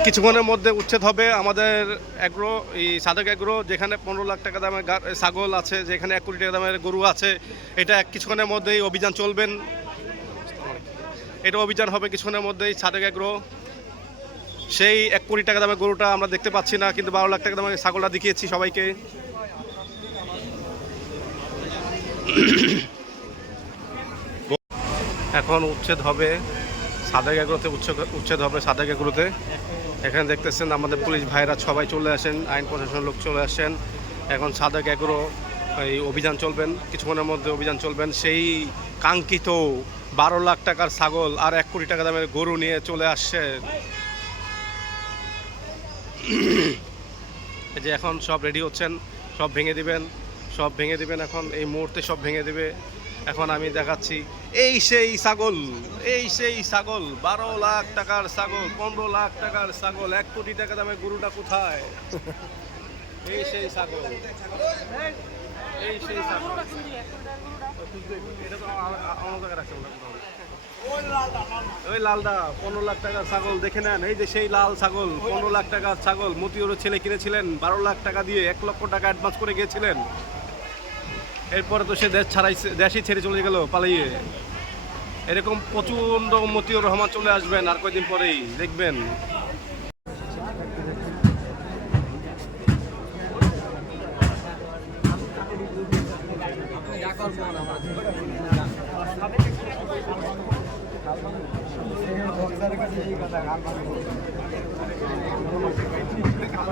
কিছুক্ষণের মধ্যে উচ্ছেদ হবে আমাদের অ্যাগ্রো এই সাদেক এগ্রো যেখানে পনেরো লাখ টাকা দামের ছাগল আছে, যেখানে এক কোটি টাকা দামের গরু আছে। এটা কিছুক্ষণের মধ্যেই অভিযান চলবেন এটা অভিযান হবে কিছুক্ষণের মধ্যেই সাদেক এগ্রো সেই এক কোটি টাকা দামের গরুটা আমরা দেখতে পাচ্ছি না, কিন্তু বারো লাখ টাকা দামের ছাগলটা দেখিয়েছি সবাইকে। এখন উচ্ছেদ হবে সাদেক এগুলোতে উচ্ছেদ হবে সাদেক এগুলোতে এখানে দেখতেছেন আমাদের পুলিশ ভাইরা সবাই চলে আসেন, আইন প্রশাসনের লোক চলে আসেন। এখন সাদেক এগুলো এই অভিযান চলবেন, কিছুক্ষণের মধ্যে অভিযান চলবেন। সেই কাঙ্ক্ষিত বারো লাখ টাকার ছাগল আর এক কোটি টাকা দামের গরু নিয়ে চলে আসছে। যে এখন সব রেডি হচ্ছেন, সব ভেঙে দিবেন, সব ভেঙে দিবেন এখন, এই মুহূর্তে সব ভেঙে দিবে। এখন আমি দেখাচ্ছি এই সেই ছাগল, এই সেই ছাগল, বারো লাখ টাকার ছাগল, পনেরো লাখ টাকার ছাগল, এক কোটি টাকা দামের গরুটা কোথায়? এই সেই ছাগল, এই সেই ছাগল। ওই লালদা, পনেরো লাখ টাকার ছাগল, দেখে নেন, এই যে সেই লাল ছাগল, পনেরো লাখ টাকার ছাগল, মতিউরের ছেলে কিনেছিলেন, বারো লাখ টাকা দিয়ে এক লক্ষ টাকা অ্যাডভান্স করে গিয়েছিলেন। এরপরে তো সে দেশ ছাড়াই দেশই ছেড়ে চলে গেল পালিয়ে এরকম প্রচণ্ড মতিউর রহমান চলে আসবেন আর কয়দিন পরেই, দেখবেন।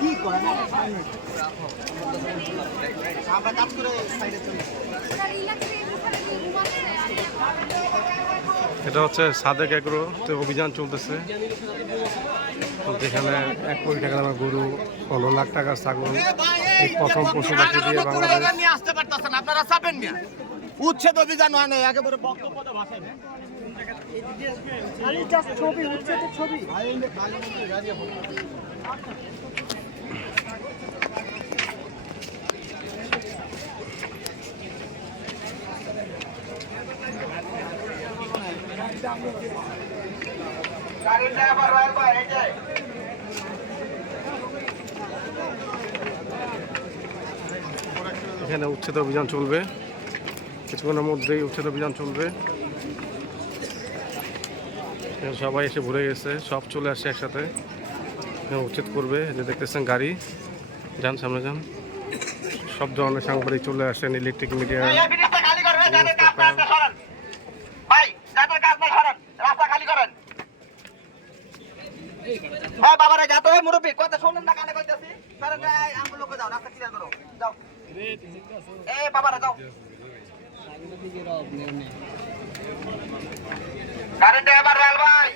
কি করে আমরা কাজ করে সাইডে চলে এটা হচ্ছে সাদেক এগ্রো অভিযান চলতেছে। যেখানে এক কোটি টাকা দামের গরু পনেরো লাখ টাকার ছাগল এই প্রথম পশু পাখি দিয়ে বাংলাদেশ আসতে পারতেছেন আপনারা চাপেন না। উচ্ছেদ অভিযান হয় না একেবারে বক্তব্য ভাষায় ছবি উচ্ছেদের ছবি। এখানে উচ্ছেদ অভিযান চলবে। কিছুক্ষণের মধ্যেই উচ্ছেদ অভিযান চলবে। সবাই এসে ভরে গেছে সব চলে আসছে একসাথে। উচিত করবে যে দেখতেছেন গাড়ি। যান সামনে যান। সব ধরনের সাংবাদিক চলে আসেন ইলেকট্রিক মিডিয়া খালি করেন ভাই যাদের কাজ নাই সরেন রাস্তা খালি করেন। হ্যাঁ বাবারা যাতে হয় মুরব্বী কথা শোনেন না কানে কইতাছি। সরেন এই যাও রাস্তা ক্লিয়ার করো। যাও। এ বাবারা যাও। কারেন্ট এবার রেল ভাই।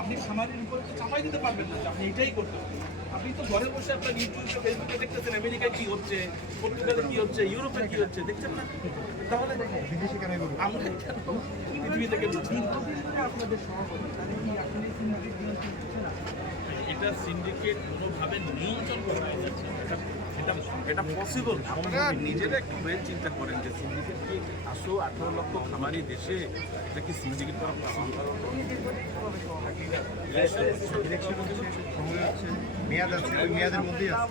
আপনি খামারের উপরে তো চাপাই দিতে পারবেন না আপনি এটাই করতে হবে। আপনি তো ঘরে বসে আপনার ইউটিউবে ফেসবুকে দেখতেছেন আমেরিকায় কি হচ্ছে পর্তুগালে কি হচ্ছে ইউরোপে কি হচ্ছে দেখছেন না? তাহলে বিদেশে কেন আমরা কেন পৃথিবী থেকে বুঝি এটা সিন্ডিকেট কোনোভাবে নিয়ন্ত্রণ করা যাচ্ছে এটা এটা পসিবল আপনারা নিজেরা একটু ওয়েল চিন্তা করেন যে সিন্ডিকেট কি আসো আঠারো লক্ষ খামারি দেশে এটা কি সিন্ডিকেট করা পসিবল মেয়াদ আছে ওই মেয়াদের মধ্যেই আছে